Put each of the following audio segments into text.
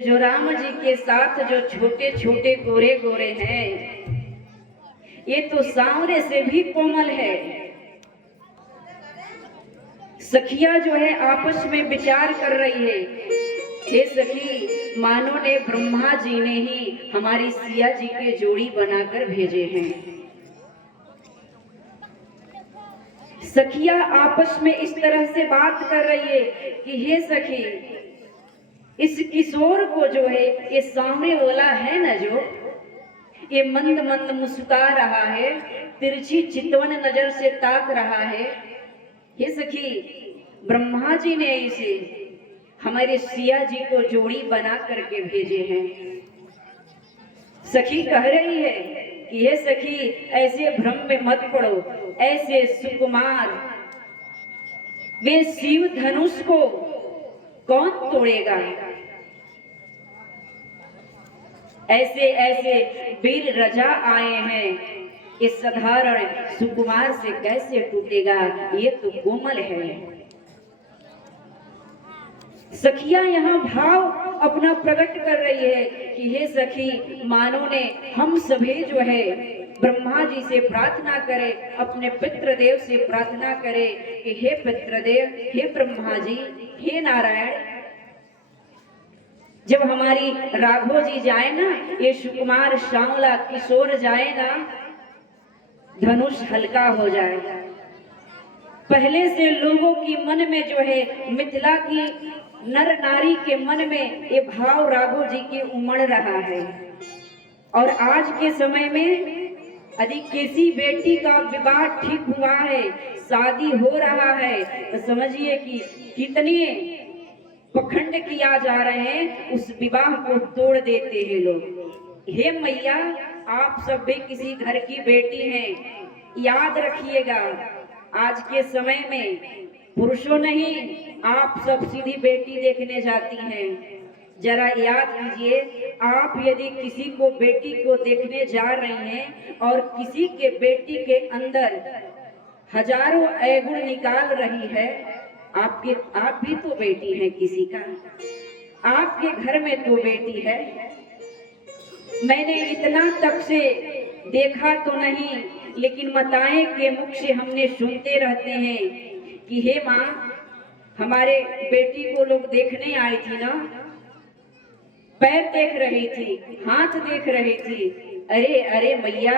जो राम जी के साथ जो छोटे छोटे गोरे गोरे हैं, ये तो सांवरे से भी कोमल है। सखिया जो है आपस में विचार कर रही है, हे सखी, मानो ने ब्रह्मा जी ने ही हमारी सिया जी के जोड़ी बनाकर भेजे हैं। सखिया आपस में इस तरह से बात कर रही है कि हे सखी, इस किशोर को जो है, ये सामने वाला है ना, जो ये मंद मंद मुस्कुरा रहा है, तिरछी चितवन नजर से ताक रहा है, ये सखी, ब्रह्मा जी ने इसे हमारे सिया जी को जोड़ी बना करके भेजे हैं। सखी कह रही है कि ये सखी, ऐसे भ्रम में मत पड़ो, ऐसे सुकुमार वे शिव धनुष को कौन तोड़ेगा, ऐसे ऐसे वीर रजा आए हैं, इस साधारण सुकुमार से कैसे टूटेगा, ये तो कोमल है। सखिया यहाँ भाव अपना प्रकट कर रही है कि हे सखी, मानो ने हम सभी जो है ब्रह्मा जी से प्रार्थना करे, अपने पितृदेव से प्रार्थना करे कि हे पितृदेव, हे ब्रह्मा जी, हे नारायण, जब हमारी राघव जी जाए ना, ये सुकुमार श्यामला किशोर जाए ना, धनुष हल्का हो जाए। पहले से लोगों की मन में जो है, मिथिला की नर नारी के मन में ये भाव राघव जी के उमड़ रहा है। और आज के समय में यदि किसी बेटी का विवाह ठीक हुआ है, शादी हो रहा है, तो समझिए कि कितने पखंड किया जा रहे हैं, उस विवाह को तोड़ देते हैं लोग। हे मैया, आप सब भी किसी घर की बेटी हैं, याद रखिएगा, आज के समय में पुरुषों नहीं, आप सब सीधी बेटी देखने जाती हैं। जरा याद कीजिए, आप यदि किसी को बेटी को देखने जा रही हैं और किसी के बेटी के अंदर हजारों अवगुण निकाल रही है, आप भी तो बेटी हैं किसी का, आपके घर में तो बेटी है। मैंने इतना तक से देखा तो नहीं, लेकिन माताएं के मुख से हमने सुनते रहते हैं कि हे माँ, हमारे बेटी को लोग देखने आई थी ना, पैर देख रही थी, हाथ देख रही थी, अरे अरे मैया,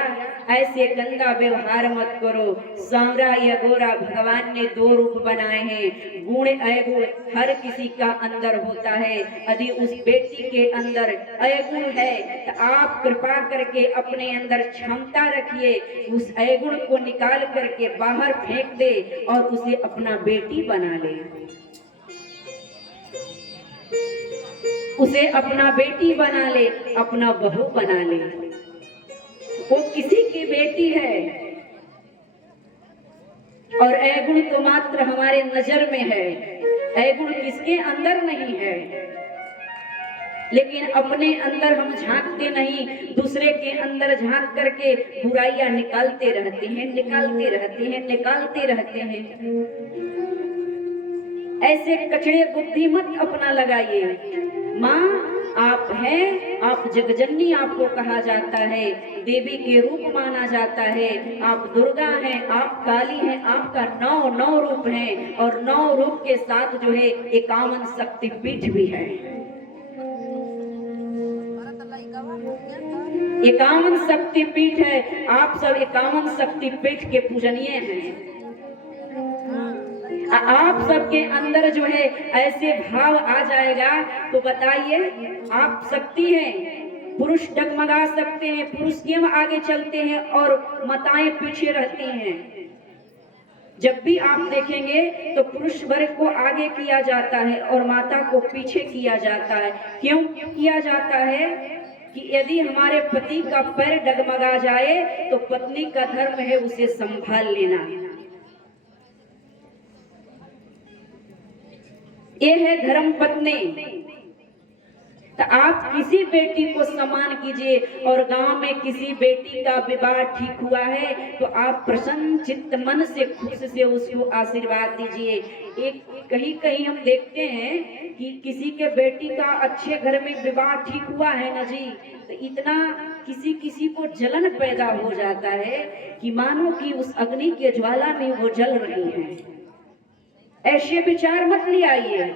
ऐसे गंदा व्यवहार मत करो। सांवरा या गोरा भगवान ने दो रूप बनाए हैं, गुण अवगुण हर किसी का अंदर होता है। यदि उस बेटी के अंदर अवगुण है तो आप कृपा करके अपने अंदर क्षमता रखिए, उस अवगुण को निकाल करके बाहर फेंक दे और उसे अपना बेटी बना ले, उसे अपना बेटी बना ले, अपना बहू बना ले। वो किसी की बेटी है और अवगुण तो मात्र हमारे नजर में है, अवगुण किसके अंदर नहीं है। लेकिन अपने अंदर हम झांकते नहीं, दूसरे के अंदर झांक करके बुराइयां निकालते रहते हैं, निकालते रहते हैं, निकालते रहते हैं। ऐसे कचड़े बुद्धि मत अपना लगाइए। माँ आप हैं, आप जगजननी आपको कहा जाता है, देवी के रूप माना जाता है, आप दुर्गा हैं, आप काली हैं, आपका 9 रूप हैं और 9 रूप के साथ जो है 51 शक्तिपीठ भी है। 51 शक्तिपीठ है, आप सब 51 शक्तिपीठ के पूजनीय हैं। आप सबके अंदर जो है ऐसे भाव आ जाएगा तो बताइए, आप शक्ति हैं। पुरुष डगमगा सकते हैं, पुरुष क्यों आगे चलते हैं और माताएं पीछे रहती हैं। जब भी आप देखेंगे तो पुरुष वर्ग को आगे किया जाता है और माता को पीछे किया जाता है। क्यों किया जाता है? कि यदि हमारे पति का पैर डगमगा जाए तो पत्नी का धर्म है उसे संभाल लेना। ये है धर्म पत्नी। तो आप किसी बेटी को सम्मान कीजिए, और गांव में किसी बेटी का विवाह ठीक हुआ है तो आप प्रसन्न चित्त मन से खुश से उसको आशीर्वाद दीजिए। एक कहीं कहीं हम देखते हैं कि किसी के बेटी का अच्छे घर में विवाह ठीक हुआ है ना जी, तो इतना किसी किसी को जलन पैदा हो जाता है कि मानो कि उस अग्नि के ज्वाला में वो जल रही है। ऐसे विचार मत ले आइए।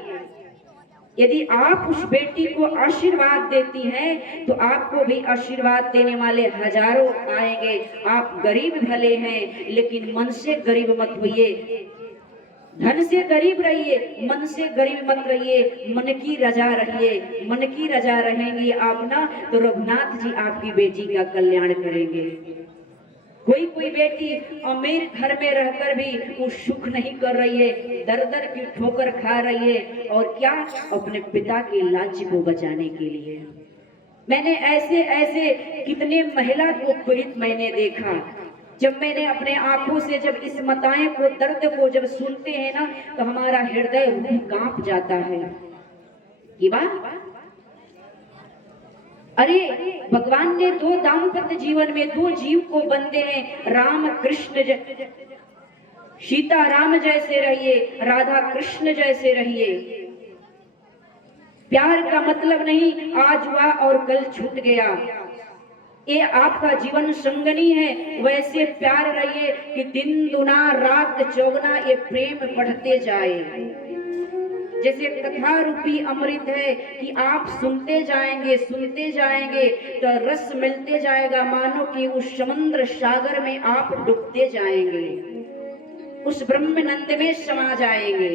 यदि आप उस बेटी को आशीर्वाद देती हैं तो आपको भी आशीर्वाद देने वाले हजारों आएंगे। आप गरीब भले हैं लेकिन मन से गरीब मत होइए, धन से गरीब रहिए, मन से गरीब मत रहिए, मन की रजा रहिए। मन की रजा रहेंगी आप ना तो रघुनाथ जी आपकी बेटी का कल्याण करेंगे। कोई कोई बेटी अमीर घर में रहकर भी वो सुख नहीं कर रही है, दर दर की ठोकर खा रही है, और क्या, अपने पिता के लाज को बचाने के लिए। मैंने ऐसे ऐसे कितने महिला को पीड़ित मैंने देखा। जब मैंने अपने आंखों से जब इस मताएं को, दर्द को जब सुनते हैं ना तो हमारा हृदय रूह कांप जाता है कि वाह, अरे भगवान ने दो दाम्पत्य जीवन में दो जीव को बंदे हैं। राम कृष्ण, सीता राम जैसे रहिए, राधा कृष्ण जैसे रहिए। प्यार का मतलब नहीं आज हुआ और कल छूट गया, ये आपका जीवन संगनी है। वैसे प्यार रहिए कि दिन दुना रात चौगुना ये प्रेम बढ़ते जाए। जैसे कथा रूपी अमृत है कि आप सुनते जाएंगे तो रस मिलते जाएगा, मानो कि उस समुद्र सागर में आप डूबते जाएंगे, उस ब्रह्मानंद में समा जाएंगे।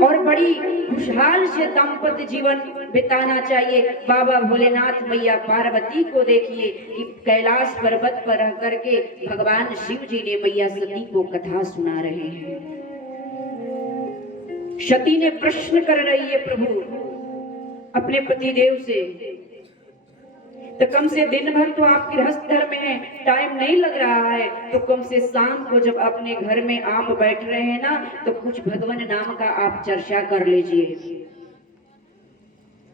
और बड़ी खुशहाल से दाम्पत्य जीवन बिताना चाहिए। बाबा भोलेनाथ मैया पार्वती को देखिए कि कैलाश पर्वत पर रह करके भगवान शिव जी ने मैया सती को कथा सुना रहे हैं। सती ने प्रश्न कर रही है प्रभु अपने पति देव से, तो कम से दिन भर तो आप गृहस्थ धर्म में है, टाइम नहीं लग रहा है, तो कम से शाम को जब अपने घर में आप बैठ रहे हैं ना तो कुछ भगवान नाम का आप चर्चा कर लीजिए,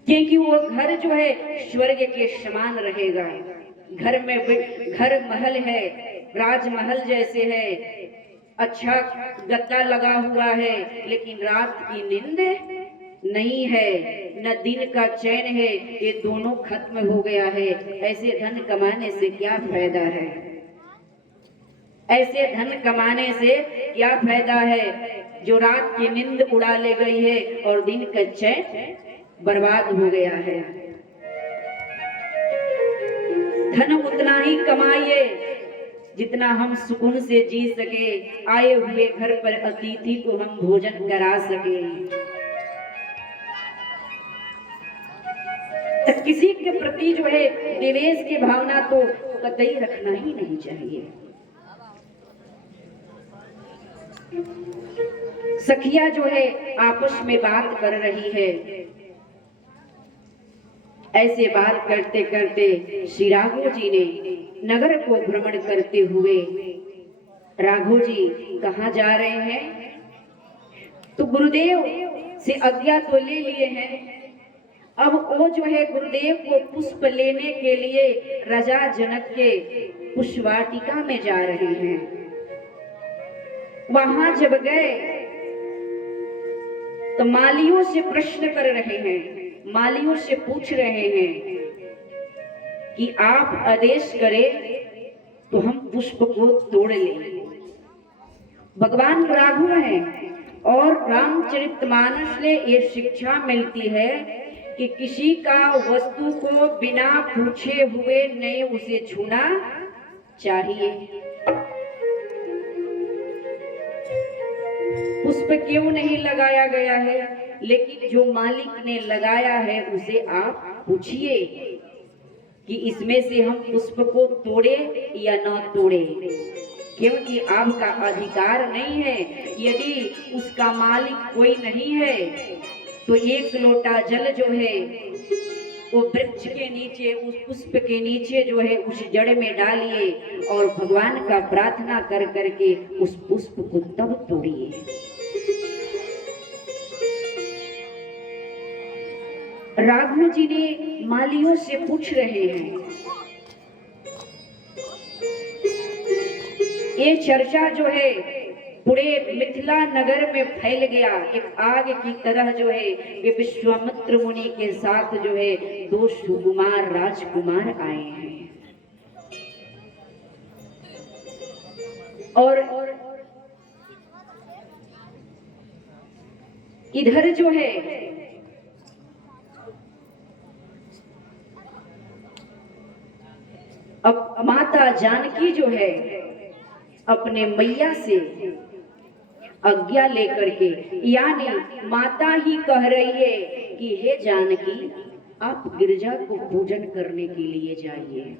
क्योंकि वो घर जो है स्वर्ग के समान रहेगा। घर में घर महल है, राजमहल जैसे है, अच्छा गद्दा लगा हुआ है, लेकिन रात की नींद नहीं है, न दिन का चैन है, ये दोनों खत्म हो गया है। ऐसे धन कमाने से क्या फायदा है? ऐसे धन कमाने से क्या फायदा है जो रात की नींद उड़ा ले गई है और दिन का चैन बर्बाद हो गया है। धन उतना ही कमाइए जितना हम सुकून से जी सके, आए हुए घर पर अतिथि को हम भोजन करा सके। तो किसी के प्रति जो है द्वेष की भावना तो कतई रखना ही नहीं चाहिए। सखिया जो है आपस में बात कर रही है, ऐसे बात करते करते श्री राघव जी ने नगर को भ्रमण करते हुए, राघव जी कहाँ जा रहे हैं? तो गुरुदेव से आज्ञा तो ले लिए हैं, अब वो जो है गुरुदेव को पुष्प लेने के लिए राजा जनक के पुष्पवाटिका में जा रहे हैं। वहां जब गए तो मालियों से प्रश्न कर रहे हैं, मालियों से पूछ रहे हैं कि आप आदेश करें तो हम पुष्प को तोड़ लें। भगवान राघव हैं और रामचरितमानस से ये शिक्षा मिलती है कि किसी का वस्तु को बिना पूछे हुए नहीं उसे छूना चाहिए। पुष्प क्यों नहीं लगाया गया है, लेकिन जो मालिक ने लगाया है उसे आप पूछिए कि इसमें से हम पुष्प को तोड़े या न तोड़े, क्योंकि आपका अधिकार नहीं है। यदि उसका मालिक कोई नहीं है तो एक लोटा जल जो है वो वृक्ष के नीचे, उस पुष्प के नीचे जो है उस जड़ में डालिए और भगवान का प्रार्थना कर करके उस पुष्प को तब तोड़िए। राघव जी ने मालियों से पूछ रहे हैं ये चर्चा जो है पूरे मिथिला नगर में फैल गया। एक आग की तरह जो है ये विश्वामित्र मुनि के साथ जो है दो सुकुमार राजकुमार आए हैं। और इधर जो है अब माता जानकी जो है अपने मैया से आज्ञा लेकर के, यानी माता ही कह रही है कि हे जानकी आप गिरजा को पूजन करने के लिए जाइए।